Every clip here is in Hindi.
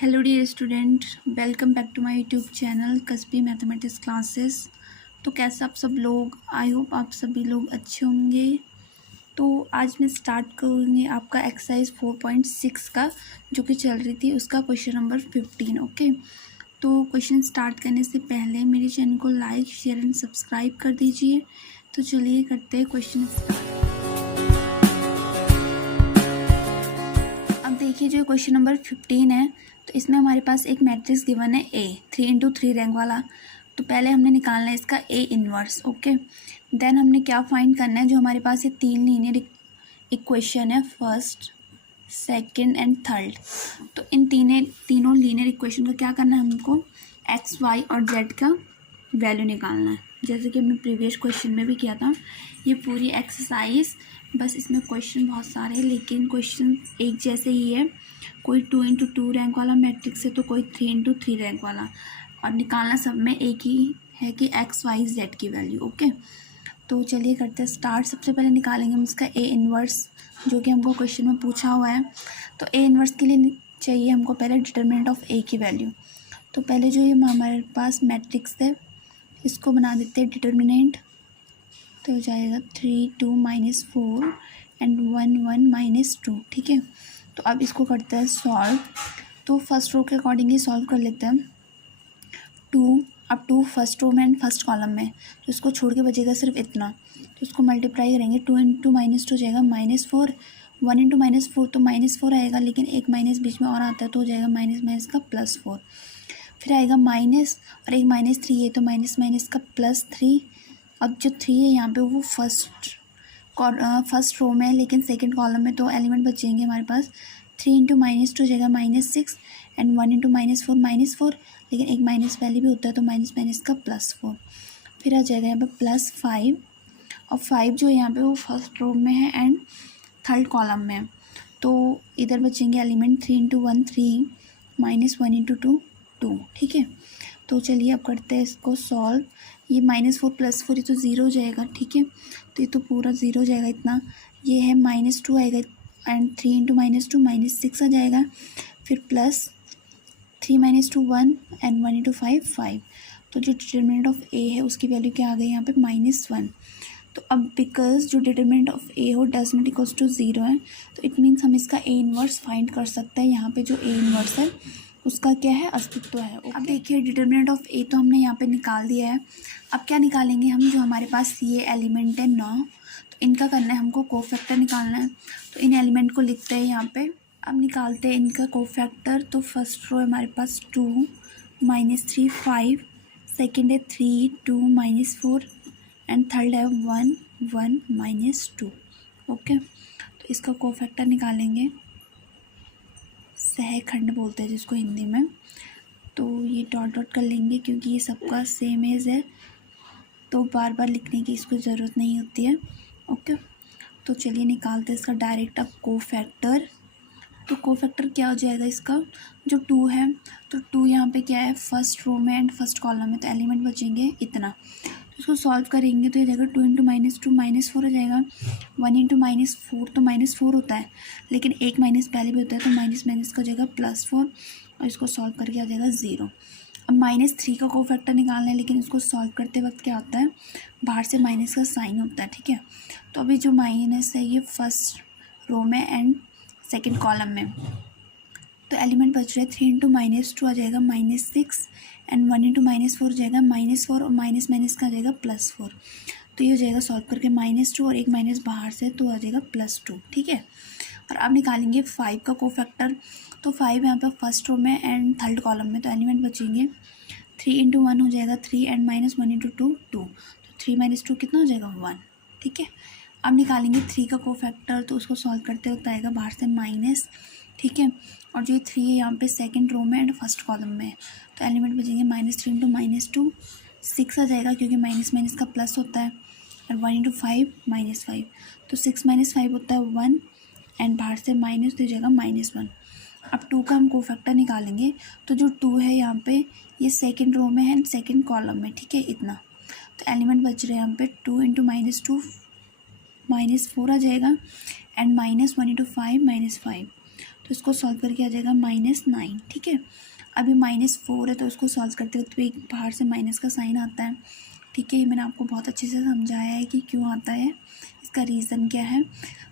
Hello dear student, welcome back to my YouTube channel Kasbi mathematics classes. तो कैसे आप सब लोग? आई होप आप सभी लोग अच्छे होंगे। तो आज मैं स्टार्ट करूँगी आपका एक्सरसाइज 4.6 का, जो कि चल रही थी, उसका क्वेश्चन नंबर 15। ओके, तो क्वेश्चन स्टार्ट करने से पहले मेरे चैनल को लाइक, शेयर एंड सब्सक्राइब कर दीजिए। तो चलिए करते हैं क्वेश्चन स्टार्ट। अब देखिए, जो क्वेश्चन नंबर 15 है, तो इसमें हमारे पास एक मैट्रिक्स गिवन है ए 3 × 3 रैंक वाला। तो पहले हमने निकालना है इसका ए इन्वर्स। ओके, देन हमने क्या फाइंड करना है, जो हमारे पास ये तीन लीनियर इक्वेशन है, फर्स्ट, सेकंड एंड थर्ड। तो इन तीनों लीनियर इक्वेशन का क्या करना है, हमको एक्स वाई और जेड का वैल्यू निकालना है, जैसे कि हमने प्रीवियस क्वेश्चन में भी किया था। ये पूरी एक्सरसाइज, बस इसमें क्वेश्चन बहुत सारे हैं, लेकिन क्वेश्चन एक जैसे ही है। कोई 2 × 2 रैंक वाला मैट्रिक्स है, तो कोई 3 × 3 रैंक वाला, और निकालना सब में एक ही है कि एक्स वाई जेड की वैल्यू। ओके, तो चलिए करते हैं स्टार्ट। सबसे पहले निकालेंगे हम इसका ए इन्वर्स, जो कि हमको क्वेश्चन में पूछा हुआ है। तो ए इन्वर्स के लिए चाहिए हमको पहले डिटर्मिनेंट ऑफ ए की वैल्यू। तो पहले जो ये हमारे पास मैट्रिक्स है, इसको बना देते हैं डिटर्मिनेंट। तो हो जाएगा 3 2 -4 एंड 1 1 -2। ठीक है, तो अब इसको करते हैं सॉल्व। तो फर्स्ट रो के अकॉर्डिंग ही सॉल्व कर लेते हैं। 2, अब 2 फर्स्ट रो में एंड फर्स्ट कॉलम में, तो इसको छोड़ के बचेगा सिर्फ इतना। तो इसको मल्टीप्लाई करेंगे, 2 × -2 हो जाएगा -4, 1 × -4 तो -4 आएगा, लेकिन एक माइनस बीच में और आता है, तो हो जाएगा माइनस माइनस का +4। फिर आएगा माइनस, और एक -3 है, तो माइनस माइनस का +3। अब जो 3 है यहाँ पे वो फर्स्ट रो में है, लेकिन सेकंड कॉलम में, तो एलिमेंट बचेंगे हमारे पास। 3 × -2 हो जाएगा -6 एंड 1 × -4 लेकिन एक माइनस पहले भी होता है, तो माइनस माइनस का +4। फिर आ जाएगा यहाँ पे +5, और 5 जो यहाँ पे वो फर्स्ट रो में है एंड थर्ड कॉलम में है, तो इधर बचेंगे एलिमेंट 3 × 1 3 -1 × 2 2। ठीक है, तो चलिए अब करते हैं इसको सॉल्व। ये -4 +4 ये तो ज़ीरो हो जाएगा। ठीक है, तो ये तो पूरा ज़ीरो हो जाएगा इतना। ये है -2 आएगा एंड 3 × -2 -6 आ जाएगा। फिर +3 -2 1 एंड 1 × 5 5। तो जो डिटर्मिनेंट ऑफ ए है उसकी वैल्यू क्या आ गई यहाँ पे -1। तो अब बिकॉज जो डिटर्मिनेंट ऑफ ए हो डज नॉट इक्वल्स टू 0 है, तो इट मीन्स हम इसका ए इन्वर्स फाइंड कर सकते हैं। यहाँ पे जो ए इन्वर्स है उसका क्या है, अस्तित्व है। अब देखिए, डिटर्मिनेंट ऑफ ए तो हमने यहाँ पे निकाल दिया है। अब क्या निकालेंगे हम, जो हमारे पास ये एलिमेंट है 9, तो इनका करना है हमको कोफैक्टर निकालना है। तो इन एलिमेंट को लिखते हैं यहाँ पे। अब निकालते हैं इनका कोफैक्टर। तो फर्स्ट रो है हमारे पास 2 -3 5, सेकेंड है 3 2 -4 एंड थर्ड है 1 1 -2। ओके, तो इसका कोफैक्टर निकालेंगे, सहखंड बोलते हैं जिसको हिंदी में। तो ये डॉट डॉट कर लेंगे, क्योंकि ये सबका सेम एज है, तो बार बार लिखने की इसको ज़रूरत नहीं होती है। ओके, तो चलिए निकालते हैं इसका डायरेक्ट अब कोफैक्टर। तो कोफैक्टर क्या हो जाएगा इसका, जो 2 है, तो 2 यहाँ पे क्या है, फर्स्ट रो में एंड फर्स्ट कॉलम में, तो एलिमेंट बचेंगे इतना। तो इसको सॉल्व करेंगे तो ये जाएगा 2 × -2 -4 हो जाएगा। 1 × -4 तो -4 होता है, लेकिन एक माइनस पहले भी होता है, तो माइनस माइनस का हो जाएगा +4, और इसको सॉल्व करके आ जाएगा 0। अब -3 का कोफैक्टर निकालना है, लेकिन इसको सॉल्व करते वक्त क्या होता है, बाहर से माइनस का साइन होता है। ठीक है, तो अभी जो माइनस है ये फर्स्ट रो में एंड सेकेंड कॉलम में, तो एलिमेंट बच रहे 3 × -2 आ जाएगा -6 एंड 1 × -4 हो जाएगा -4, और माइनस माइनस का आ जाएगा +4। तो ये हो जाएगा सॉल्व करके -2, और एक माइनस बाहर से, तो आ जाएगा +2। ठीक है, और अब निकालेंगे 5 का कोफैक्टर। तो 5 यहाँ पर फर्स्ट रो में एंड थर्ड कॉलम में, तो एलिमेंट बचेंगे 3 × 1 हो जाएगा 3 एंड -1 × 2 2, तो 3 - 2 कितना हो जाएगा 1। ठीक है, अब निकालेंगे 3 का कोफैक्टर। तो उसको सॉल्व करते वक्त आएगा बाहर से माइनस। ठीक है, और जो 3 है यहाँ पे सेकंड रो में एंड फर्स्ट कॉलम में है, तो एलिमेंट बचेंगे -3 × -2 6 आ जाएगा, क्योंकि माइनस माइनस का प्लस होता है, और 1 × 5 -5, तो 6 - 5 होता है 1 एंड बाहर से माइनस, तो जाएगा -1। अब 2 का हम कोफैक्टर निकालेंगे। तो जो 2 है यहाँ पे ये सेकंड रो में है एंड सेकंड कॉलम में। ठीक है, इतना, तो एलिमेंट बच रहे हैं यहाँ पे 2 × -2 -4 आ जाएगा एंड -1 × 5 -5, तो इसको सॉल्व करके आ जाएगा -9, ठीक है। अभी -4 है तो इसको सॉल्व करते वक्त भी एक बाहर से माइनस का साइन आता है, ठीक है। ये मैंने आपको बहुत अच्छे से समझाया है कि क्यों आता है, इसका रीज़न क्या है।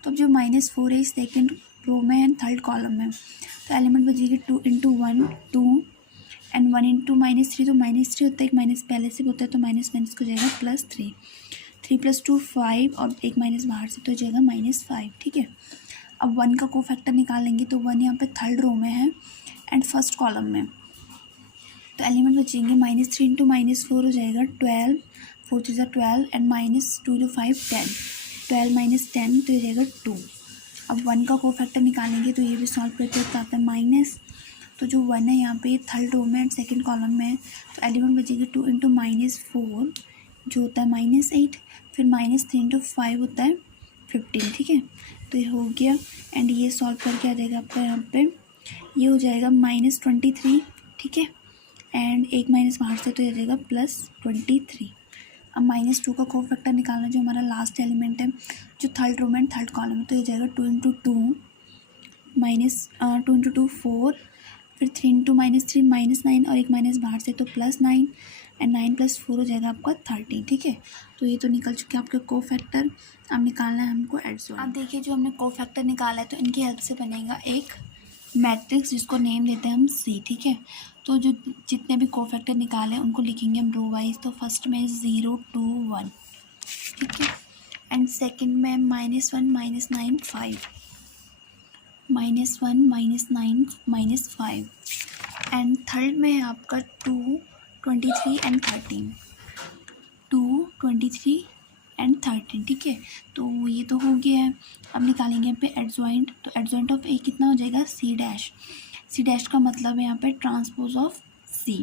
तो अब जो -4 है सेकेंड रो में एंड थर्ड कॉलम में, तो एलिमेंट बचेगी 2 × 1 2 एंड 1 × -3, तो -3 होता है, एक माइनस पहले से होता है तो माइनस माइनस को जाएगा +3, 3 + 2 5 और एक माइनस बाहर से तो जाएगा -5, ठीक है। अब 1 का कोफैक्टर निकालेंगे तो 1 यहाँ पे थर्ड रो में है एंड फर्स्ट कॉलम में, तो एलिमेंट बचेंगे -3 × -4 हो जाएगा 12, 4 3 12 एंड -2 × 5 10, 12 - 10 तो ये जाएगा 2। अब 1 का कोफैक्टर निकालेंगे तो ये भी सॉल्व करते वक्त आता है माइनस, तो जो 1 है यहाँ पे थर्ड रो में एंड सेकेंड कॉलम में है, तो एलिमेंट बचेगी 2 × -4 जो होता है -8, फिर -3 × 5 होता है 15, ठीक है। तो ये हो गया एंड ये सॉल्व करके आ जाएगा आपका यहाँ पे, ये हो जाएगा -23, ठीक है। एंड एक माइनस बाहर से तो ये आ जाएगा +23। अब -2 का कोफैक्टर निकालना, जो हमारा लास्ट एलिमेंट है जो थर्ड रो में थर्ड कॉलम में, तो ये जाएगा 2 × 2 -2 × 2 4, फिर 3 × -3 -9 और एक माइनस बाहर से तो +9 एंड 9 + 4 हो जाएगा आपका 13, ठीक है। तो ये तो निकल चुके हैं आपके कोफैक्टर। अब निकालना है हमको एडजॉइंट। अब देखिए जो हमने कोफैक्टर निकाला है तो इनकी हेल्प से बनेगा एक मैट्रिक्स जिसको नेम देते हैं हम C, ठीक है। तो जो जितने भी कोफैक्टर निकाले हैं उनको लिखेंगे हम रो वाइज, तो फर्स्ट में 0 2 1, ठीक है। एंड सेकंड में -1 -9 5, -1 -9 -5 एंड थर्ड में है आपका 2 23 एंड 13, 2 23 एंड 13, ठीक है। तो ये तो हो गया है। अब निकालेंगे यहाँ पे एडजॉइंट, तो एडजॉइंट ऑफ A कितना हो जाएगा C', C' का मतलब है यहाँ पे transpose of C।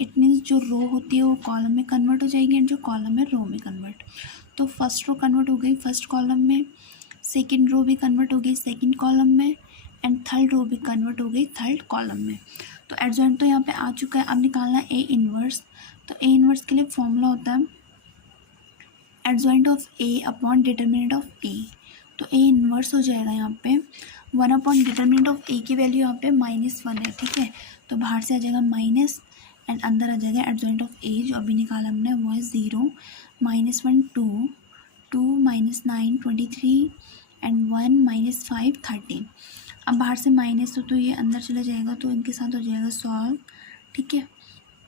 It means जो रो होती है वो कॉलम में कन्वर्ट हो जाएगी एंड जो कॉलम है रो में कन्वर्ट। तो फर्स्ट रो कन्वर्ट हो गई फर्स्ट कॉलम में, सेकंड रो भी कन्वर्ट हो गई सेकंड कॉलम में एंड थर्ड रो भी कन्वर्ट हो गई थर्ड कॉलम में। तो एडजॉइंट तो यहाँ पे आ चुका है। अब निकालना है A इन्वर्स, तो A इन्वर्स के लिए फॉर्मूला होता है adjoint of A upon determinant of A। तो A इन्वर्स हो जाएगा यहाँ पे 1 अपॉन डिटर्मिनेंट ऑफ A की वैल्यू यहाँ पे -1 है, ठीक है। तो बाहर से आ जाएगा माइनस एंड अंदर आ जाएगा एडजॉइंट ऑफ A जो अभी निकाला हमने वो है 0 -1 2 2 -9 23 एंड 1 -5 13। अब बाहर से माइनस तो ये अंदर चला जाएगा तो इनके साथ हो जाएगा सॉल्व, ठीक है।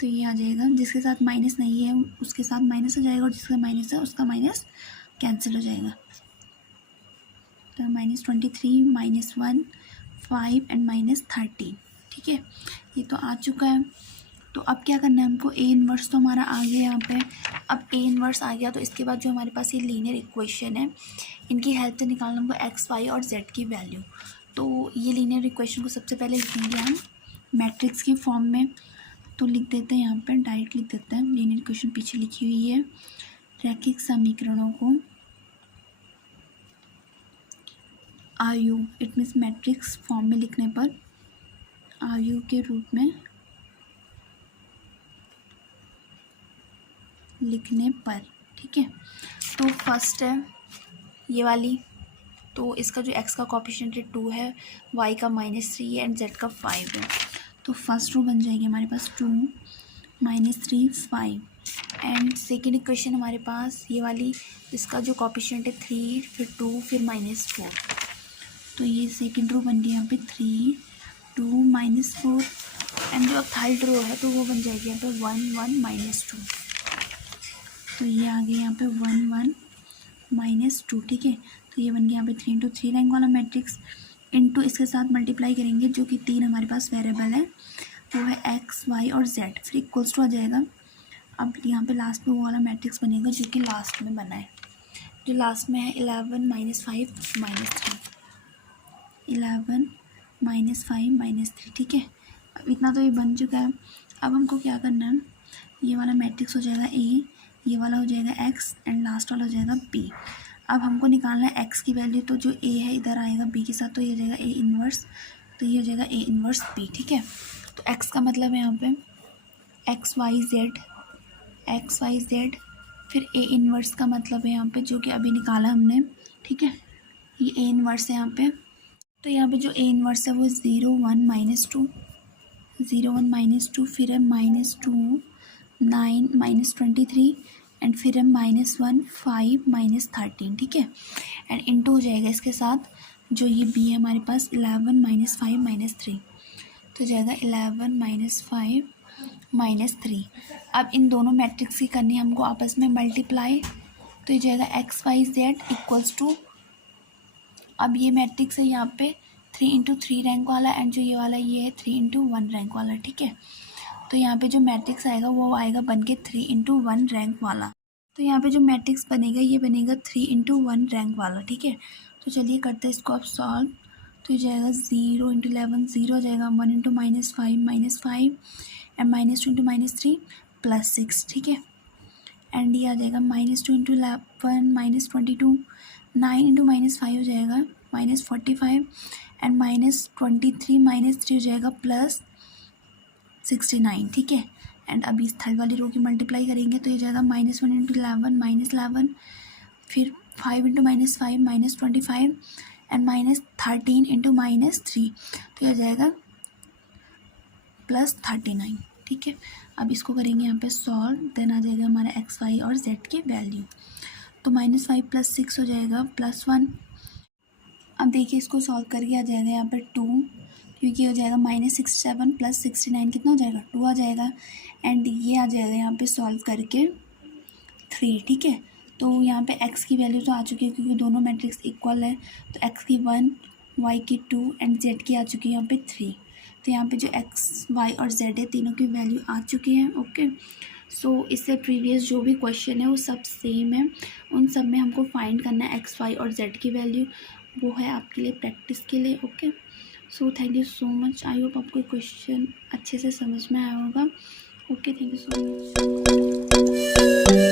तो ये आ जाएगा, जिसके साथ माइनस नहीं है उसके साथ माइनस हो जाएगा और जिसका माइनस है उसका माइनस कैंसिल हो जाएगा। तो -23 -1 5 एंड -13, ठीक है। ये तो आ चुका है। तो अब क्या करना है हमको, A इन्वर्स तो हमारा आ गया यहाँ पे। अब A इन्वर्स आ गया तो इसके बाद जो हमारे पास ये लीनियर इक्वेशन है इनकी हेल्प से निकालना हमको x, y और z की वैल्यू। तो ये लीनियर इक्वेशन को सबसे पहले लिखेंगे हम मैट्रिक्स की फॉर्म में, तो लिख देते हैं यहाँ पर डायरेक्ट लिख देते हैं। लीनियर इक्वेशन पीछे लिखी हुई है, रैखिक समीकरणों को आयु, इट मीन्स मैट्रिक्स फॉर्म में लिखने पर आयु के रूप में लिखने पर, ठीक है। तो फर्स्ट है ये वाली, तो इसका जो x का कोएफिशिएंट है 2 है, y का -3 है एंड z का 5 है। तो फर्स्ट रो बन जाएगी हमारे पास 2 -3 5 एंड सेकेंड इक्वेशन हमारे पास ये वाली, इसका जो कोएफिशिएंट है 3 फिर 2 फिर -4। तो ये सेकेंड रो बन गई यहाँ पे 3 2 -4 एंड जो थर्ड रो है तो वो बन जाएगी यहाँ पे 1 1 -2। तो ये आ गया यहाँ पे 1 1 -2, ठीक है। तो ये बन गया यहाँ पे 3 × 3 रैंक वाला मैट्रिक्स इनटू इसके साथ मल्टीप्लाई करेंगे जो कि 3 हमारे पास वेरिएबल है, वो है x y और z, फिर इक्वल्स टू आ जाएगा। अब यहाँ पे लास्ट में वो वाला मैट्रिक्स बनेगा जो कि लास्ट में बना है, जो लास्ट में है 11 -5 -3, 11 -5 -3, ठीक है। अब इतना तो ये बन चुका है। अब हमको क्या करना है, ये वाला मैट्रिक्स हो जाएगा A, ये वाला हो जाएगा x एंड लास्ट वाला हो जाएगा B। अब हमको निकालना है x की वैल्यू, तो जो A है इधर आएगा B के साथ, तो ये हो जाएगा A इन्वर्स, तो ये हो जाएगा A इन्वर्स B, ठीक है। तो x का मतलब है यहाँ पे x y z, फिर A इन्वर्स का मतलब है यहाँ पे जो कि अभी निकाला हमने, ठीक है। ये A इन्वर्स है यहाँ पे, तो यहाँ पे जो ए इनवर्स है वो 0 1 -2, 0 1 -2, फिर है -2 9 -23 एंड फिर है -1 5 -13, ठीक है। एंड इंटू हो जाएगा इसके साथ जो ये बी है हमारे पास 11 -5 -3, तो जाएगा 11 -5 -3। अब इन दोनों मैट्रिक्स की करनी है हमको आपस में मल्टीप्लाई, तो ये जाएगा XYZ इक्वल्स टू, अब ये मैट्रिक्स है यहाँ पे 3 × 3 रैंक वाला एंड जो ये वाला ये है 3 × 1 रैंक वाला, ठीक है। तो यहाँ पे जो मैट्रिक्स आएगा वो आएगा बन के 3 × 1 रैंक वाला। तो यहाँ पे जो मैट्रिक्स बनेगा ये बनेगा 3 × 1 रैंक वाला, ठीक है। तो चलिए करते हैं इसको अब सॉल्व। तो ये जाएगा 0 × 11 0 हो जाएगा, 1 × -5 एंड -2 × -3 +6, ठीक है। एंड ये आ जाएगा -2 × 11 -22, 9 × -5 हो जाएगा -45 एंड -23 -3 हो जाएगा +69, ठीक है। एंड अभी इस थर्ड वाली रो की मल्टीप्लाई करेंगे तो ये जाएगा -1 × 11 -11, फिर 5 × -5 -25 एंड -13 × -3, तो ये जाएगा +39, ठीक है। अब इसको करेंगे यहाँ पे सॉल्व, देन आ जाएगा हमारा x y और z के वैल्यू। तो -5 + 6 हो जाएगा +1। अब देखिए इसको सॉल्व करके आ जाएगा यहाँ पर 2, क्योंकि हो जाएगा -67 + 69 कितना हो जाएगा 2 आ जाएगा। एंड ये आ जाएगा यहाँ पे सॉल्व करके 3, ठीक है। तो यहाँ पे x की वैल्यू तो आ चुकी है क्योंकि दोनों मैट्रिक्स इक्वल है, तो x की 1 y की 2 एंड z की आ चुकी है यहाँ पे 3। तो यहाँ पे जो x y और z है तीनों की वैल्यू आ चुकी है, ओके। सो इससे प्रीवियस जो भी क्वेश्चन है वो सब सेम है, उन सब में हमको फाइंड करना है x y और z की वैल्यू, वो है आपके लिए प्रैक्टिस के लिए, okay. So thank you so much, I hope आपको क्वेश्चन अच्छे से समझ में आया होगा, okay. Thank you so much.